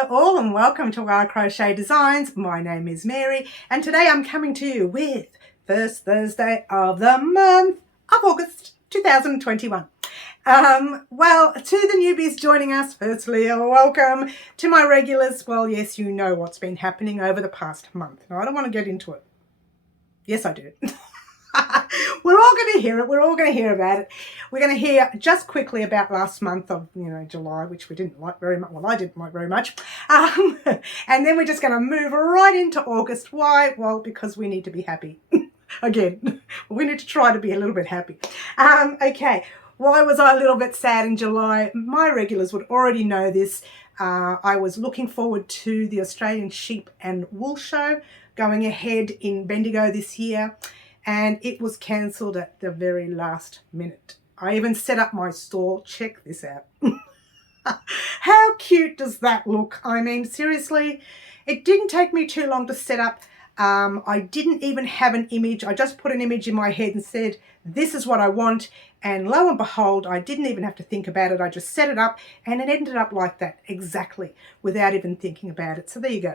Hello all and welcome to Wow Crochet Designs. My name is Mary and today I'm coming to you with first Thursday of the month of August 2021. Well, to the newbies joining us, firstly, welcome. To my regulars, well, yes, you know what's been happening over the past month. Now, I don't want to get into it. Yes, I do. We're all going to hear it. We're all going to hear about it. We're going to hear just quickly about last month of, July, which we didn't like very much. Well, I didn't like very much. And then we're just going to move right into August. Why? Well, because we need to be happy. Again, we need to try to be a little bit happy. Okay. Why was I a little bit sad in July? My regulars would already know this. I was looking forward to the Australian Sheep and Wool Show going ahead in Bendigo this year. And it was cancelled at the very last minute. I even set up my stall. Check this out. How cute does that look? I mean, seriously, it didn't take me too long to set up. I didn't even have an image. I just put an image in my head and said, this is what I want. And lo and behold, I didn't even have to think about it. I just set it up and it ended up like that, exactly, without even thinking about it. So there you go.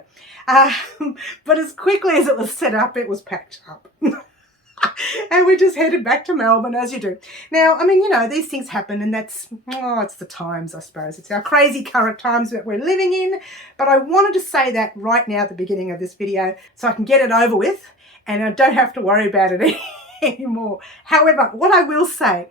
But as quickly as it was set up, it was packed up. And we just headed back to Melbourne, as you do. Now, I mean, these things happen, and it's the times, I suppose. It's our crazy current times that we're living in. But I wanted to say that right now at the beginning of this video so I can get it over with and I don't have to worry about it anymore. However, what I will say,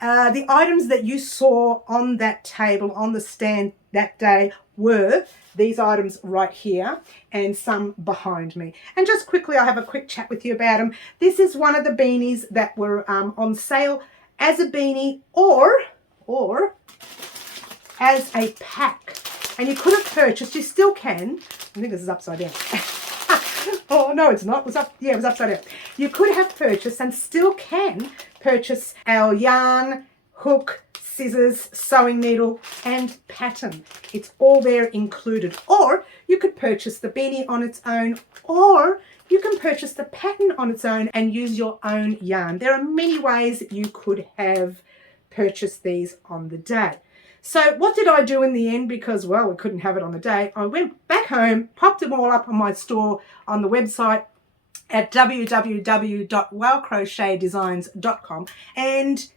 the items that you saw on that table, on the stand that day, were these items right here and some behind me. And just quickly, I'll have a quick chat with you about them. This is one of the beanies that were on sale as a beanie or as a pack. And you could have purchased, you still can. I think this is upside down. Oh, no, it's not. It was up. Yeah, it was upside down. You could have purchased and still can purchase our yarn, hook, scissors, sewing needle and pattern. It's all there included. Or you could purchase the beanie on its own, or you can purchase the pattern on its own and use your own yarn. There are many ways that you could have purchased these on the day. So what did I do in the end? Because, well, we couldn't have it on the day. I went back home, popped them all up on my store on the website at www.wowcrochetdesigns.com and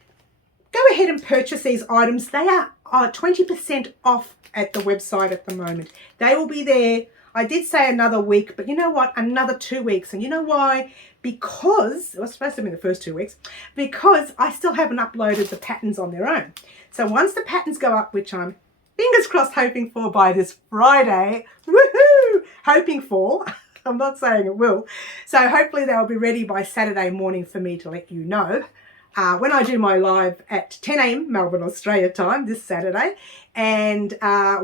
go ahead and purchase these items. They are 20% off at the website at the moment. They will be there. I did say another week, but you know what? Another 2 weeks. And you know why? Because, it was supposed to be the first 2 weeks, because I still haven't uploaded the patterns on their own. So once the patterns go up, which I'm fingers crossed hoping for by this Friday, woohoo, hoping for, I'm not saying it will. So hopefully they'll be ready by Saturday morning for me to let you know. When I do my live at 10 a.m. Melbourne, Australia time this Saturday, and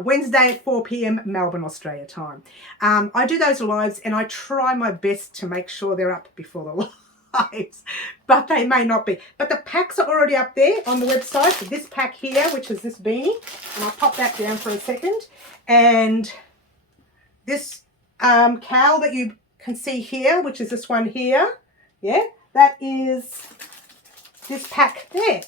Wednesday at 4 p.m. Melbourne, Australia time. I do those lives and I try my best to make sure they're up before the lives, but they may not be. But the packs are already up there on the website. This pack here, which is this beanie, and I'll pop that down for a second, and this cowl that you can see here, which is this one here, yeah, that is this pack there.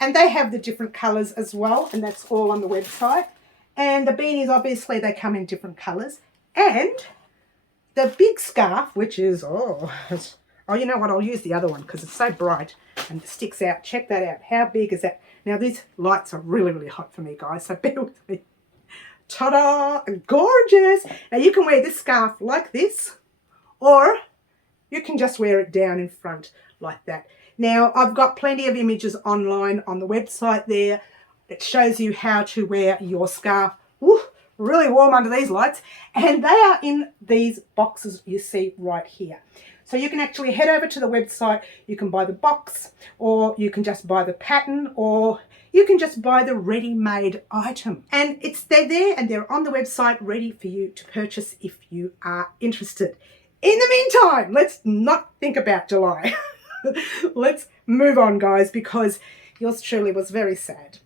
And they have the different colours as well, and that's all on the website. And the beanies, obviously, they come in different colours. And the big scarf, which is, oh, you know what, I'll use the other one because it's so bright and it sticks out. Check that out. How big is that? Now, these lights are really, really hot for me, guys, so bear with me. Ta-da! Gorgeous! Now, you can wear this scarf like this, or you can just wear it down in front like that. Now, I've got plenty of images online on the website there. It shows you how to wear your scarf. Woo, really warm under these lights. And they are in these boxes you see right here. So you can actually head over to the website. You can buy the box, or you can just buy the pattern, or you can just buy the ready-made item. And they're there and they're on the website ready for you to purchase if you are interested. In the meantime, let's not think about July. Let's move on, guys, because yours truly was very sad.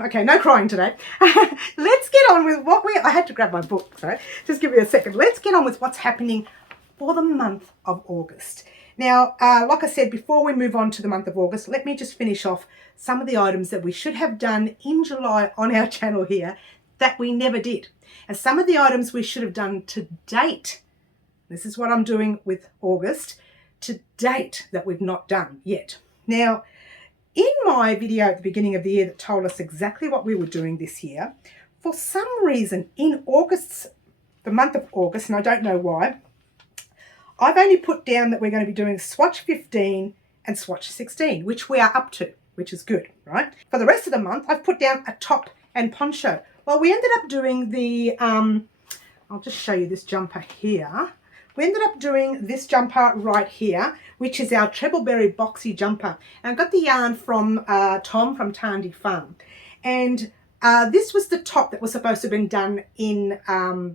Okay, no crying today. Let's get on with I had to grab my book, so just give me a second. Let's get on with what's happening for the month of August. Now, like I said, before we move on to the month of August, let me just finish off some of the items that we should have done in July on our channel here that we never did. And some of the items we should have done to date. This is what I'm doing with August to date that we've not done yet. Now, in my video at the beginning of the year that told us exactly what we were doing this year, for some reason in the month of August, and I don't know why, I've only put down that we're going to be doing swatch 15 and swatch 16, which we are up to, which is good, right? For the rest of the month, I've put down a top and poncho. Well, we ended up doing the, I'll just show you this jumper here. We ended up doing this jumper right here, which is our Trebleberry Boxy jumper. And I got the yarn from Tom from Tandy Farm. And this was the top that was supposed to have been done in,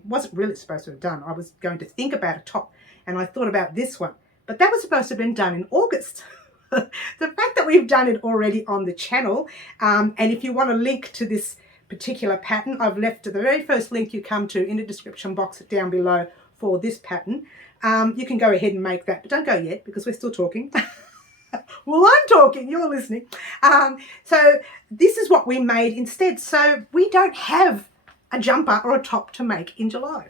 wasn't really supposed to have done. I was going to think about a top and I thought about this one. But that was supposed to have been done in August. The fact that we've done it already on the channel, and if you want a link to this particular pattern, I've left the very first link you come to in the description box down below for this pattern. You can go ahead and make that, but don't go yet because we're still talking. Well, I'm talking, you're listening. So this is what we made instead. So we don't have a jumper or a top to make in July.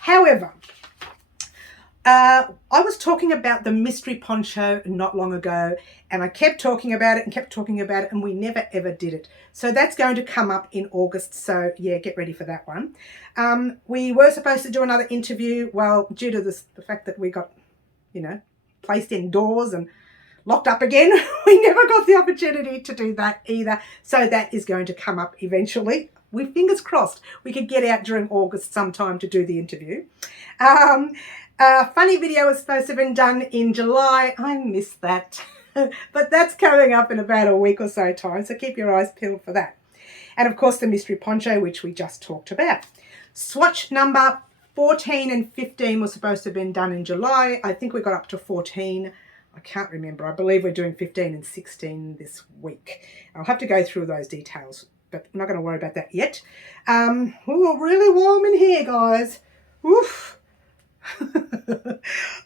However, I was talking about the mystery poncho not long ago, and I kept talking about it and we never ever did it. So that's going to come up in August. So yeah, get ready for that one. We were supposed to do another interview. Well, due to the fact that we got, placed indoors and locked up again, we never got the opportunity to do that either. So that is going to come up eventually. We fingers crossed we could get out during August sometime to do the interview. A funny video was supposed to have been done in July. I missed that. But that's coming up in about a week or so time. So keep your eyes peeled for that. And of course the mystery poncho, which we just talked about. Swatch number 14 and 15 was supposed to have been done in July. I think we got up to 14. I can't remember. I believe we're doing 15 and 16 this week. I'll have to go through those details, but I'm not going to worry about that yet. Ooh, really warm in here, guys. Oof.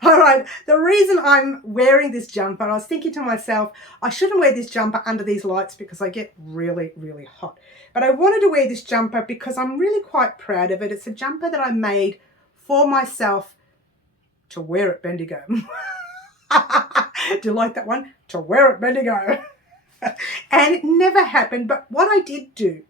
All right, the reason I'm wearing this jumper, I was thinking to myself, I shouldn't wear this jumper under these lights because I get really, really hot. But I wanted to wear this jumper because I'm really quite proud of it. It's a jumper that I made for myself to wear at Bendigo. Do you like that one? To wear at Bendigo. And it never happened. But what I did do,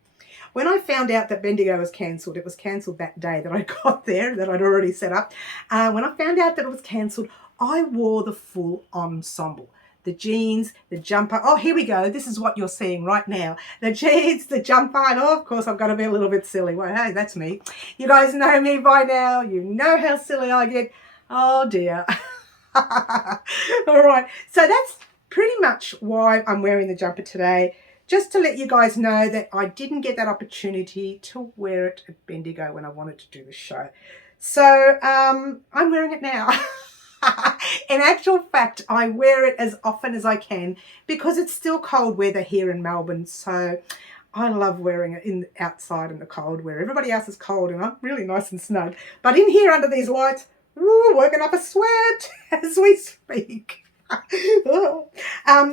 when I found out that Bendigo was cancelled, it was cancelled that day that I got there, that I'd already set up. When I found out that it was cancelled, I wore the full ensemble. The jeans, the jumper. Oh, here we go. This is what you're seeing right now. The jeans, the jumper, and oh, of course, I've got to be a little bit silly. Well, hey, that's me. You guys know me by now. You know how silly I get. Oh, dear. All right. So that's pretty much why I'm wearing the jumper today. Just to let you guys know that I didn't get that opportunity to wear it at Bendigo when I wanted to do the show. So I'm wearing it now. In actual fact, I wear it as often as I can because it's still cold weather here in Melbourne. So I love wearing it outside in the cold where everybody else is cold and I'm really nice and snug. But in here under these lights, ooh, working up a sweat as we speak. All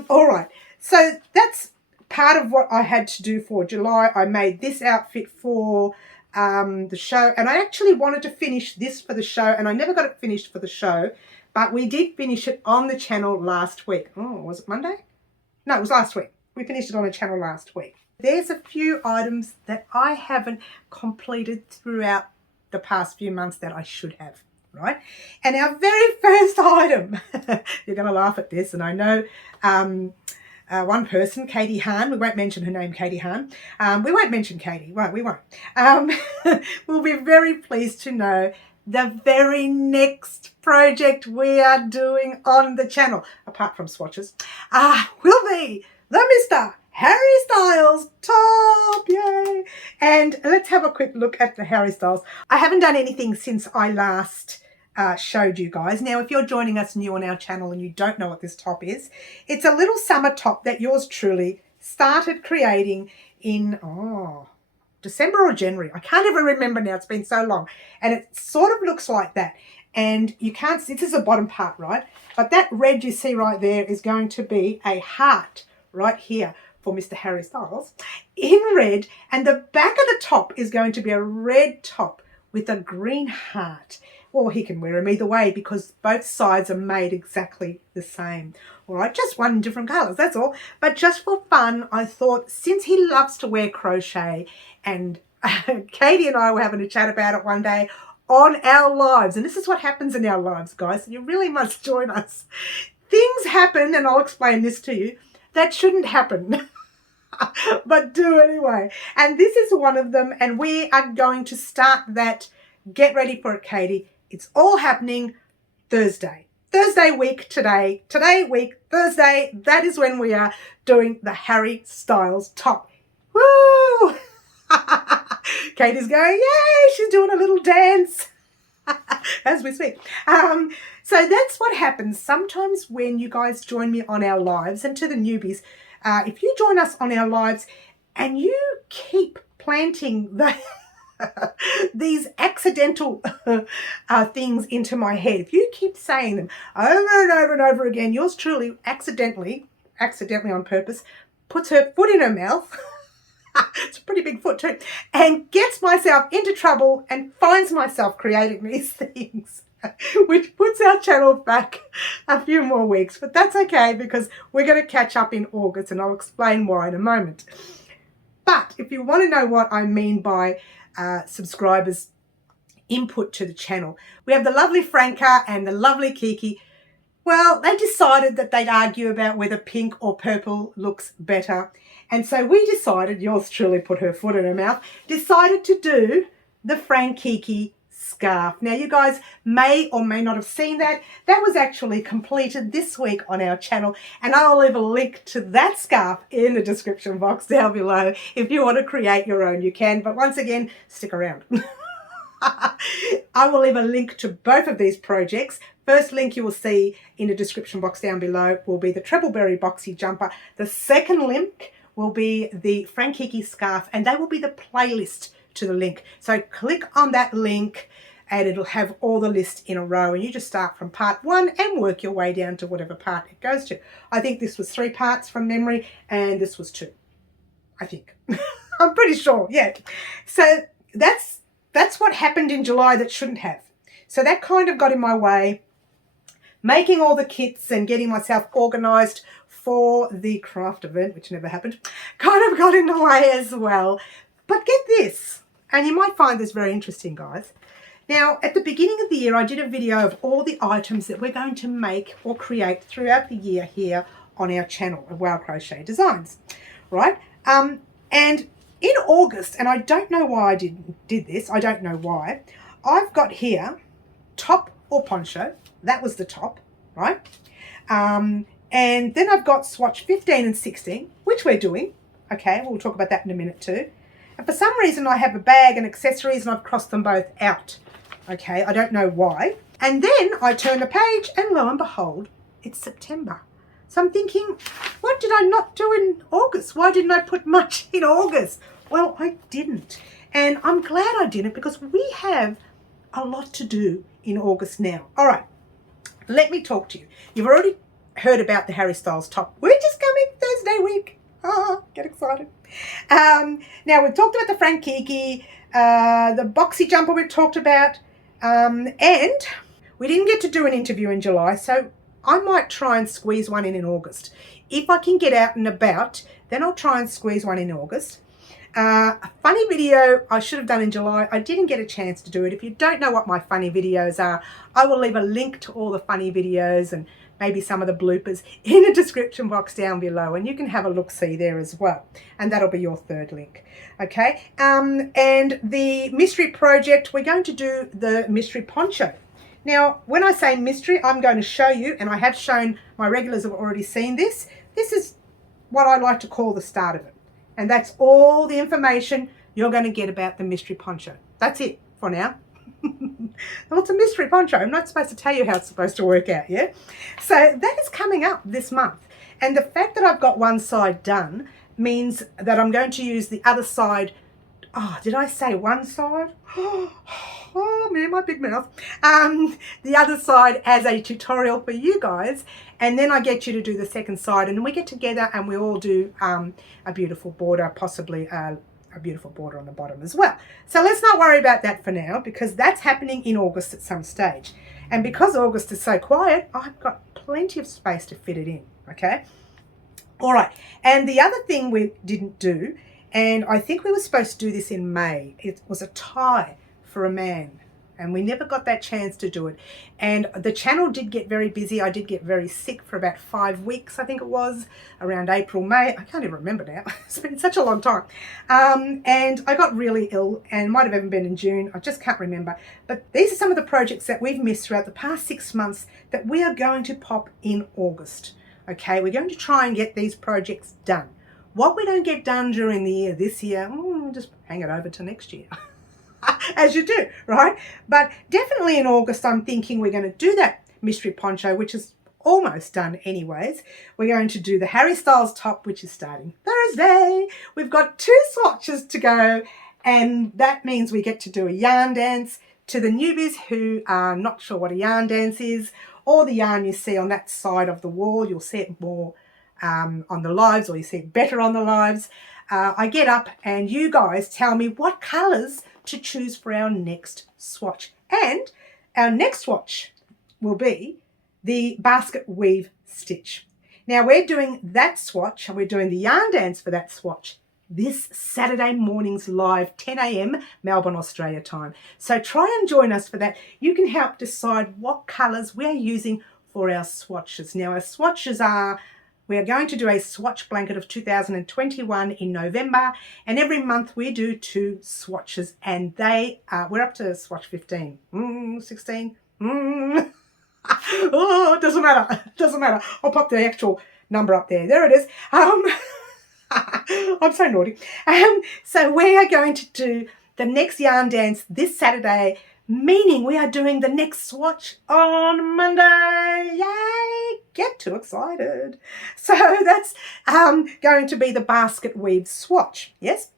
right. So that's part of what I had to do for July. I made this outfit for the show, and I actually wanted to finish this for the show, and I never got it finished for the show, but we did finish it on the channel last week. Oh, was it Monday? No, it was last week. We finished it on the channel last week. There's a few items that I haven't completed throughout the past few months that I should have, right? And our very first item, you're going to laugh at this, and I know one person, Katie Hahn, we won't mention her name, Katie Hahn. We won't mention Katie, right? We won't. We'll be very pleased to know the very next project we are doing on the channel, apart from swatches, will be the Mr. Harry Styles top, yay! And let's have a quick look at the Harry Styles. I haven't done anything since I last showed you guys. Now, if you're joining us new on our channel and you don't know what this top is, it's a little summer top that yours truly started creating in, December or January. I can't even remember now. It's been so long. And it sort of looks like that. And you can't see, this is the bottom part, right? But that red you see right there is going to be a heart right here for Mr. Harry Styles in red, and the back of the top is going to be a red top with a green heart. Or he can wear them either way because both sides are made exactly the same. All right, just one in different colours, that's all. But just for fun, I thought since he loves to wear crochet, and Katie and I were having a chat about it one day on our lives, and this is what happens in our lives, guys. You really must join us. Things happen, and I'll explain this to you, that shouldn't happen. But do anyway. And this is one of them, and we are going to start that. Get ready for it, Katie. It's all happening Thursday. Thursday week today. Today week, Thursday. That is when we are doing the Harry Styles top. Woo! Katie's going, yay! She's doing a little dance as we speak. So that's what happens sometimes when you guys join me on our lives. And to the newbies, if you join us on our lives and you keep planting these accidental things into my head, if you keep saying them over and over and over again, yours truly accidentally on purpose, puts her foot in her mouth, it's a pretty big foot too, and gets myself into trouble and finds myself creating these things, which puts our channel back a few more weeks. But that's okay because we're going to catch up in August, and I'll explain why in a moment. But if you want to know what I mean by subscribers' input to the channel, we have the lovely Franca and the lovely Kiki. Well, they decided that they'd argue about whether pink or purple looks better. And so we decided, yours truly put her foot in her mouth, decided to do the Frankiki Scarf. Now, you guys may or may not have seen that. That was actually completed this week on our channel, and I'll leave a link to that scarf in the description box down below. If you want to create your own, you can. But once again, stick around. I will leave a link to both of these projects. First link you will see in the description box down below will be the Trebleberry Boxy jumper. The second link will be the Frankiki Scarf, and they will be the playlist to the link. So click on that link and it'll have all the list in a row, and you just start from part 1 and work your way down to whatever part it goes to. I think this was 3 parts from memory, and this was 2, I think. I'm pretty sure, yeah. So that's what happened in July that shouldn't have. So that kind of got in my way. Making all the kits and getting myself organised for the craft event, which never happened, kind of got in the way as well. But get this, and you might find this very interesting, guys. Now, at the beginning of the year, I did a video of all the items that we're going to make or create throughout the year here on our channel of Wow Crochet Designs, right? And in August, and I don't know why I did this, I don't know why, I've got here top or poncho. That was the top, right? And then I've got swatch 15 and 16, which we're doing. Okay, we'll talk about that in a minute too. And for some reason, I have a bag and accessories, and I've crossed them both out. Okay, I don't know why. And then I turn the page, and lo and behold, it's September. So I'm thinking, what did I not do in August? Why didn't I put much in August? Well, I didn't. And I'm glad I didn't, because we have a lot to do in August now. All right, let me talk to you. You've already heard about the Harry Styles top, which is coming Thursday week. Get excited. Now, we've talked about the Frankiki, the Boxy jumper we've talked about, and we didn't get to do an interview in July, so I might try and squeeze one in August. If I can get out and about, then I'll try and squeeze one in August. A funny video I should have done in July. I didn't get a chance to do it. If you don't know what my funny videos are, I will leave a link to all the funny videos and maybe some of the bloopers in the description box down below, and you can have a look-see there as well, and that'll be your third link. Okay, and the mystery project, we're going to do the mystery poncho. Now, when I say mystery, I'm going to show you, and I have shown, my regulars have already seen this. This is what I like to call the start of it, and that's all the information you're going to get about the mystery poncho. That's it for now. Well, it's a mystery poncho. I'm not supposed to tell you how it's supposed to work out, yeah? So that is coming up this month. And the fact that I've got one side done means that I'm going to use the other side Oh, did I say one side? Oh man, my big mouth. The other side as a tutorial for you guys, and then I get you to do the second side, and we get together and we all do a beautiful border, possibly a beautiful border on the bottom as well. So let's not worry about that for now, because that's happening in August at some stage. And because August is so quiet, I've got plenty of space to fit it in, okay? All right, and the other thing we didn't do, and I think we were supposed to do this in May, it was a tie for a man, and we never got that chance to do it. And the channel did get very busy. I did get very sick for about 5 weeks, I think it was, around April, May. I can't even remember now. It's been such a long time. And I got really ill, and might have even been in June. I just can't remember. But these are some of the projects that we've missed throughout the past 6 months that we are going to pop in August. Okay, we're going to try and get these projects done. What we don't get done during the year, this year, just hang it over to next year. As you do, right? But definitely in August, I'm thinking we're going to do that mystery poncho, which is almost done anyways. We're going to do the Harry Styles top, which is starting Thursday. We've got 2 swatches to go, and that means we get to do a yarn dance. To the newbies who are not sure what a yarn dance is, or the yarn you see on that side of the wall, you'll see it more on the lives, or you see it better on the lives. I get up and you guys tell me what colours to choose for our next swatch. And our next swatch will be the basket weave stitch. Now we're doing that swatch, and we're doing the yarn dance for that swatch this Saturday morning's live, 10 a.m. Melbourne, Australia time. So try and join us for that. You can help decide what colours we're using for our swatches. Now our swatches are, we are going to do a swatch blanket of 2021 in November, and every month we do 2 swatches, and they are, we're up to swatch 15, 16, oh, it doesn't matter, it doesn't matter. I'll pop the actual number up there. There it is. I'm so naughty. So we are going to do the next yarn dance this Saturday, meaning we are doing the next swatch on Monday. Yay! Get too excited. So that's going to be the basket weave swatch. Yes?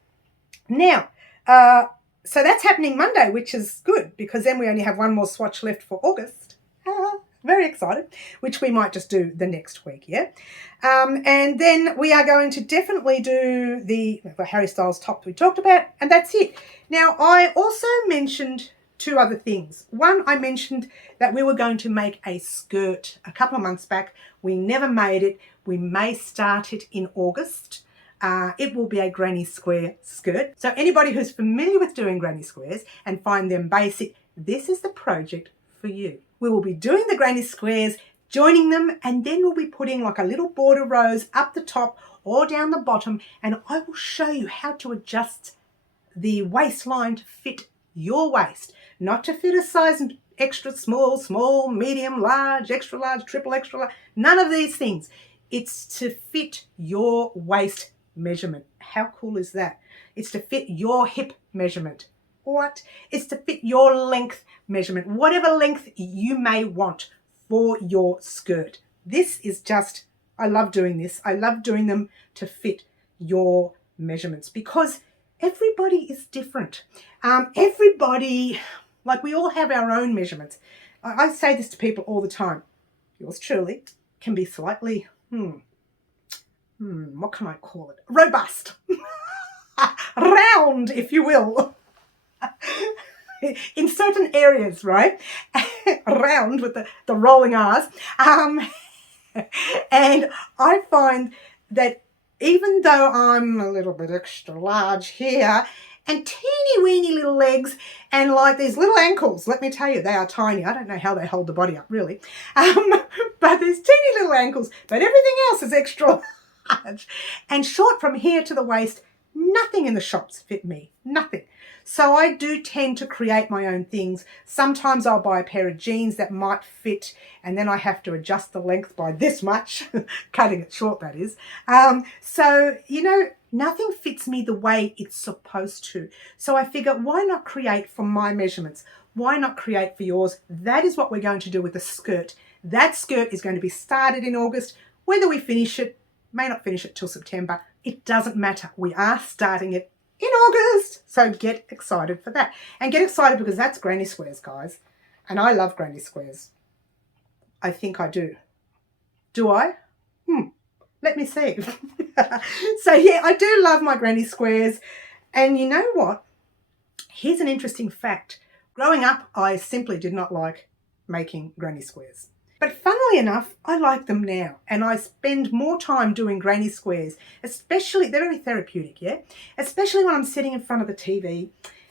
Now, so that's happening Monday, which is good, because then we only have 1 more swatch left for August. Very excited, which we might just do the next week, yeah? And then we are going to definitely do the Harry Styles top we talked about, and that's it. Now, I also mentioned 2 other things. One, I mentioned that we were going to make a skirt a couple of months back. We never made it. We may start it in August. It will be a granny square skirt. So anybody who's familiar with doing granny squares and find them basic, this is the project for you. We will be doing the granny squares, joining them, and then we'll be putting like a little border rose up the top or down the bottom, and I will show you how to adjust the waistline to fit your waist, not to fit a size extra small, small, medium, large, extra large, triple extra large, none of these things. It's to fit your waist measurement. How cool is that? It's to fit your hip measurement. What? It's to fit your length measurement, whatever length you may want for your skirt. This is just, I love doing this. I love doing them to fit your measurements, because everybody is different. Everybody, like, we all have our own measurements. I say this to people all the time. Yours truly can be slightly, what can I call it? Robust. Round, if you will. In certain areas, right? Round with the rolling R's. And I find that even though I'm a little bit extra large here, and teeny weeny little legs, and like these little ankles, let me tell you, they are tiny. I don't know how they hold the body up, really. But there's teeny little ankles, but everything else is extra large. And short from here to the waist, nothing in the shops fit me, nothing. So I do tend to create my own things. Sometimes I'll buy a pair of jeans that might fit, and then I have to adjust the length by this much, cutting it short, that is. So, you know, nothing fits me the way it's supposed to. So I figure, why not create for my measurements? Why not create for yours? That is what we're going to do with the skirt. That skirt is going to be started in August. Whether we finish it, may not finish it till September, it doesn't matter. We are starting it in August. So get excited for that. And get excited because that's granny squares, guys. And I love granny squares. I think I do. Do I? Let me see. So yeah, I do love my granny squares. And you know what? Here's an interesting fact. Growing up, I simply did not like making granny squares. But funnily enough, I like them now. And I spend more time doing granny squares, especially, they're very therapeutic, yeah? Especially when I'm sitting in front of the TV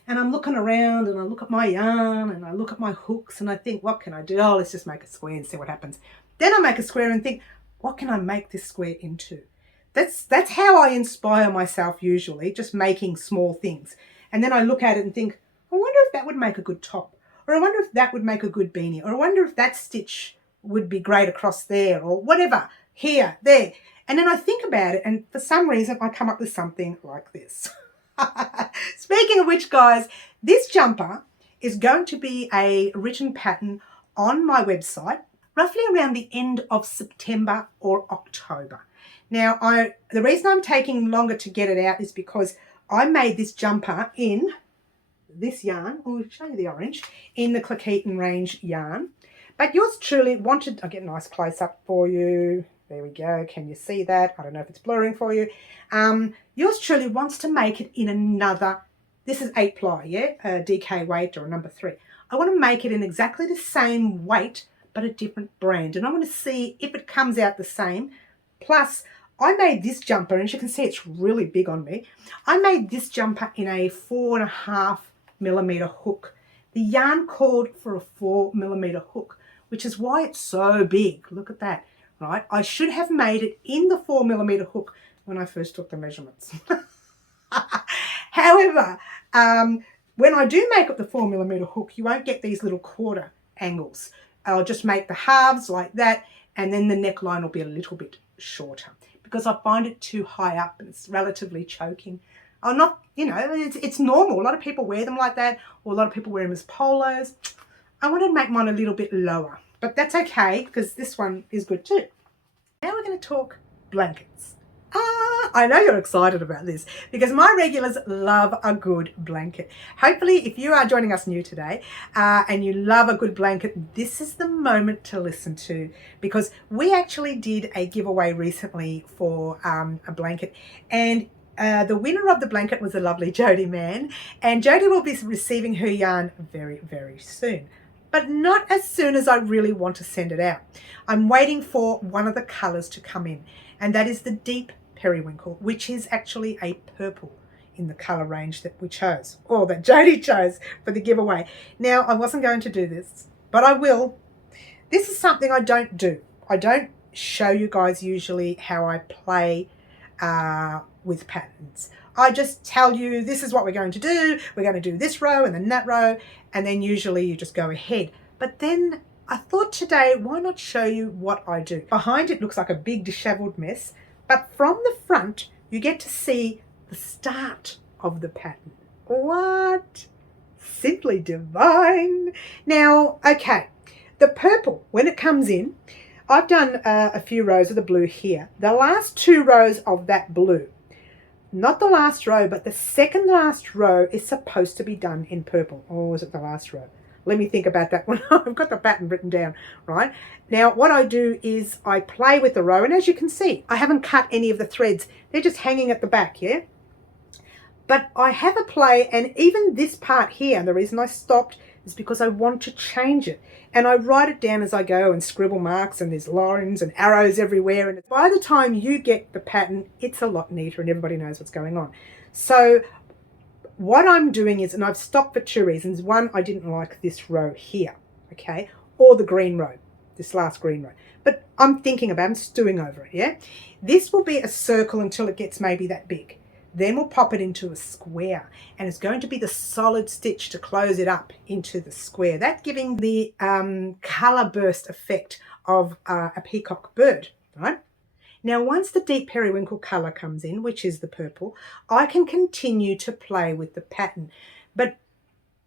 and I'm looking around and I look at my yarn and I look at my hooks and I think, what can I do? Oh, let's just make a square and see what happens. Then I make a square and think, what can I make this square into? That's how I inspire myself usually, just making small things. And then I look at it and think, I wonder if that would make a good top. Or I wonder if that would make a good beanie. Or I wonder if that stitch would be great across there. Or whatever, here, there. And then I think about it and for some reason I come up with something like this. Speaking of which, guys, this jumper is going to be a written pattern on my website roughly around the end of September or October. Now, the reason I'm taking longer to get it out is because I made this jumper in this yarn. I'll show you the orange, in the Clequeton range yarn. But yours truly wanted, I'll get a nice close up for you. There we go. Can you see that? I don't know if it's blurring for you. Yours truly wants to make it in another, this is 8 ply, yeah? DK weight or number 3. I want to make it in exactly the same weight, but a different brand. And I want to see if it comes out the same. Plus, I made this jumper, and as you can see, it's really big on me. I made this jumper in a 4.5mm hook. The yarn called for a 4mm hook, which is why it's so big. Look at that, right? I should have made it in the 4mm hook when I first took the measurements. However, when I do make up the 4mm hook, you won't get these little quarter angles. I'll just make the halves like that, and then the neckline will be a little bit shorter because I find it too high up and it's relatively choking. I'm not, you know, it's normal. A lot of people wear them like that, or a lot of people wear them as polos. I want to make mine a little bit lower, but that's okay because this one is good too. Now we're going to talk blankets. I know you're excited about this because my regulars love a good blanket. Hopefully, if you are joining us new today and you love a good blanket, this is the moment to listen to, because we actually did a giveaway recently for a blanket, and the winner of the blanket was a lovely Jody Mann, and Jody will be receiving her yarn very, very soon. But not as soon as I really want to send it out. I'm waiting for one of the colours to come in, and that is the deep periwinkle, which is actually a purple in the colour range that we chose, or that Jody chose for the giveaway. Now, I wasn't going to do this, but I will. This is something I don't do. I don't show you guys usually how I play with patterns. I just tell you this is what we're going to do. We're going to do this row and then that row, and then usually you just go ahead. But then I thought today, why not show you what I do? Behind it looks like a big disheveled mess, but from the front you get to see the start of the pattern. What? Simply divine. Now, okay, the purple, when it comes in, I've done a few rows of the blue here. The last 2 rows of that blue, not the last row, but the second last row is supposed to be done in purple. Or is it the last row? Let me think about that one. I've got the pattern written down, right? Now, what I do is I play with the row, and as you can see, I haven't cut any of the threads. They're just hanging at the back, yeah? But I have a play, and even this part here, and the reason I stopped is because I want to change it. And I write it down as I go and scribble marks, and there's lines and arrows everywhere. And by the time you get the pattern, it's a lot neater and everybody knows what's going on. So what I'm doing is, and I've stopped for 2 reasons. One, I didn't like this row here, okay? Or the green row, this last green row. But I'm thinking about it, I'm stewing over it, yeah? This will be a circle until it gets maybe that big. Then we'll pop it into a square, and it's going to be the solid stitch to close it up into the square. That's giving the colour burst effect of a peacock bird, right? Now, once the deep periwinkle colour comes in, which is the purple, I can continue to play with the pattern. But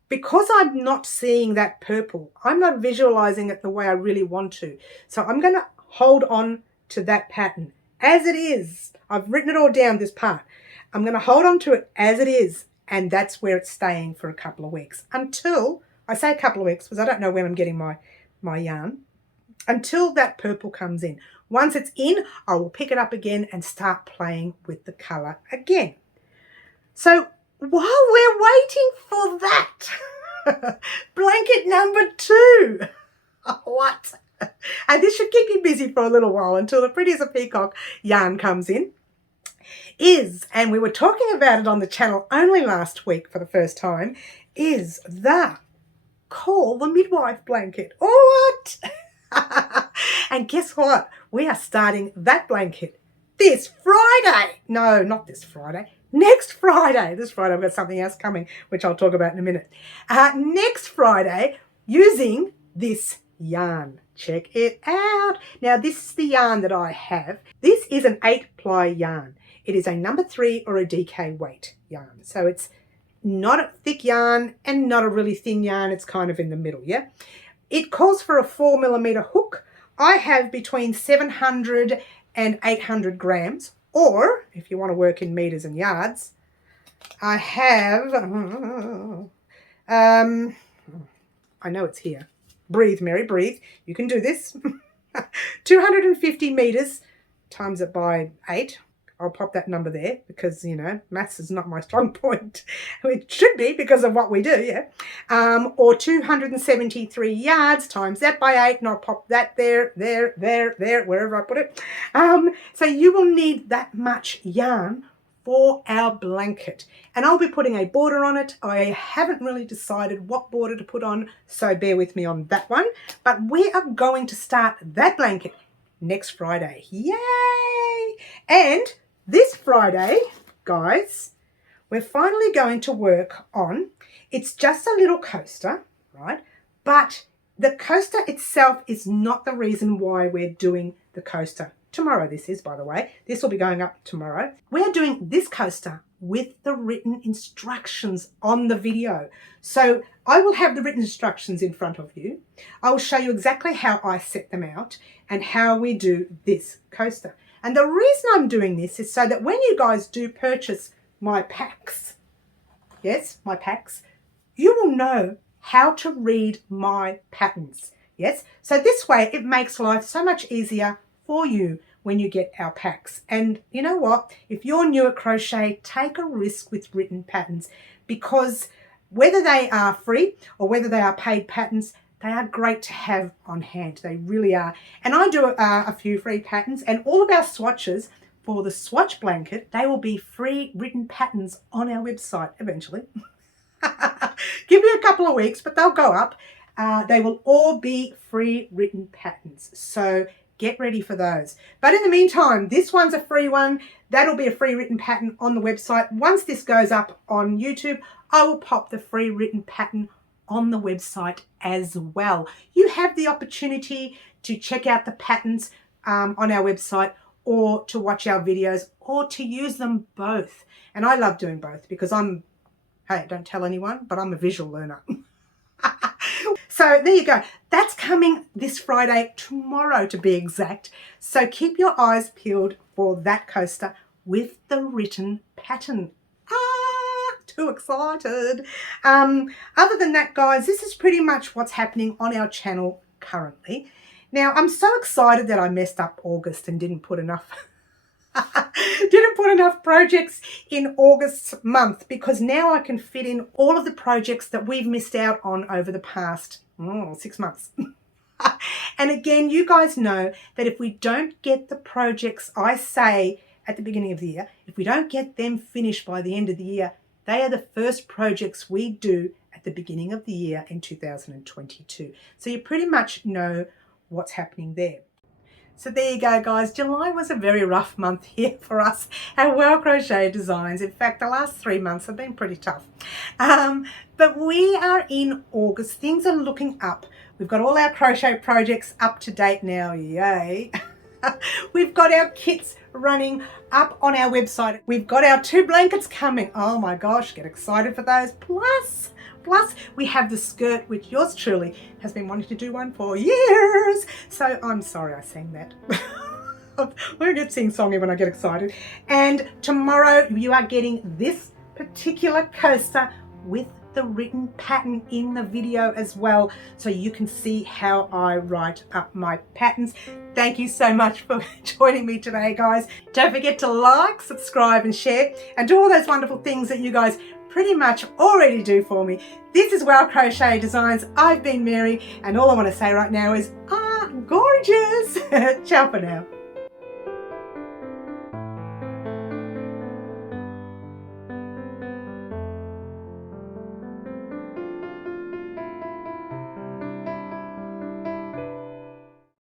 because I'm not seeing that purple, I'm not visualising it the way I really want to. So I'm going to hold on to that pattern as it is. I've written it all down, this part. I'm going to hold on to it as it is, and that's where it's staying for a couple of weeks. Until, I say a couple of weeks because I don't know when I'm getting my yarn, until that purple comes in. Once it's in, I will pick it up again and start playing with the colour again. So while we're waiting for that, blanket number 2. What? And this should keep you busy for a little while until the Pretty as a Peacock yarn comes in. And we were talking about it on the channel only last week for the first time, is the Call the Midwife blanket. What? And guess what? We are starting that blanket this Friday. No, not this Friday. Next Friday. This Friday I've got something else coming, which I'll talk about in a minute. Next Friday, using this yarn. Check it out. Now, this is the yarn that I have. This is an 8-ply yarn. It is a number 3 or a DK weight yarn. So it's not a thick yarn and not a really thin yarn. It's kind of in the middle, yeah? It calls for a 4mm hook. I have between 700 and 800 grams, or if you want to work in meters and yards, I have, I know it's here. Breathe, Mary, breathe. You can do this. 250 meters, times it by 8. I'll pop that number there because, you know, maths is not my strong point. It should be because of what we do, yeah. Or 273 yards, times that by 8, and I'll pop that there, wherever I put it. So you will need that much yarn for our blanket. And I'll be putting a border on it. I haven't really decided what border to put on, so bear with me on that one. But we are going to start that blanket next Friday. Yay! And this Friday, guys, we're finally going to work on, it's just a little coaster, right? But the coaster itself is not the reason why we're doing the coaster. Tomorrow this is, by the way. This will be going up tomorrow. We're doing this coaster with the written instructions on the video. So I will have the written instructions in front of you. I will show you exactly how I set them out and how we do this coaster. And the reason I'm doing this is so that when you guys do purchase my packs, yes, my packs, you will know how to read my patterns, yes? So this way it makes life so much easier for you when you get our packs. And you know what? If you're new at crochet, take a risk with written patterns, because whether they are free or whether they are paid patterns, they are great to have on hand. They really are. And I do a few free patterns, and all of our swatches for the swatch blanket, they will be free written patterns on our website eventually. Give me a couple of weeks, but they'll go up. They will all be free written patterns. So get ready for those. But in the meantime, this one's a free one. That'll be a free written pattern on the website. Once this goes up on YouTube, I will pop the free written pattern on the website as well. You have the opportunity to check out the patterns on our website, or to watch our videos, or to use them both. And I love doing both because hey, don't tell anyone, but I'm a visual learner. So there you go. That's coming this Friday, tomorrow to be exact. So keep your eyes peeled for that coaster with the written pattern. Too excited. Other than that, guys, this is pretty much what's happening on our channel currently. Now, I'm so excited that I messed up August and didn't put enough projects in August month, because now I can fit in all of the projects that we've missed out on over the past 6 months. And again, you guys know that if we don't get the projects I say at the beginning of the year, if we don't get them finished by the end of the year, they are the first projects we do at the beginning of the year in 2022. So you pretty much know what's happening there. So there you go, guys. July was a very rough month here for us at Wow Crochet Designs. In fact, the last 3 months have been pretty tough. But we are in August. Things are looking up. We've got all our crochet projects up to date now. Yay. We've got our kits running up on our website. We've got our 2 blankets coming. Oh my gosh, get excited for those. Plus we have the skirt, which yours truly has been wanting to do one for years. So I'm sorry I sang that. I get sing-songy when I get excited. And tomorrow you are getting this particular coaster with the written pattern in the video as well, so you can see how I write up my patterns. Thank you so much for joining me today, guys. Don't forget to like, subscribe and share, and do all those wonderful things that you guys pretty much already do for me. This is Wow Crochet Designs. I've been Mary, and all I want to say right now is, gorgeous. Ciao for now.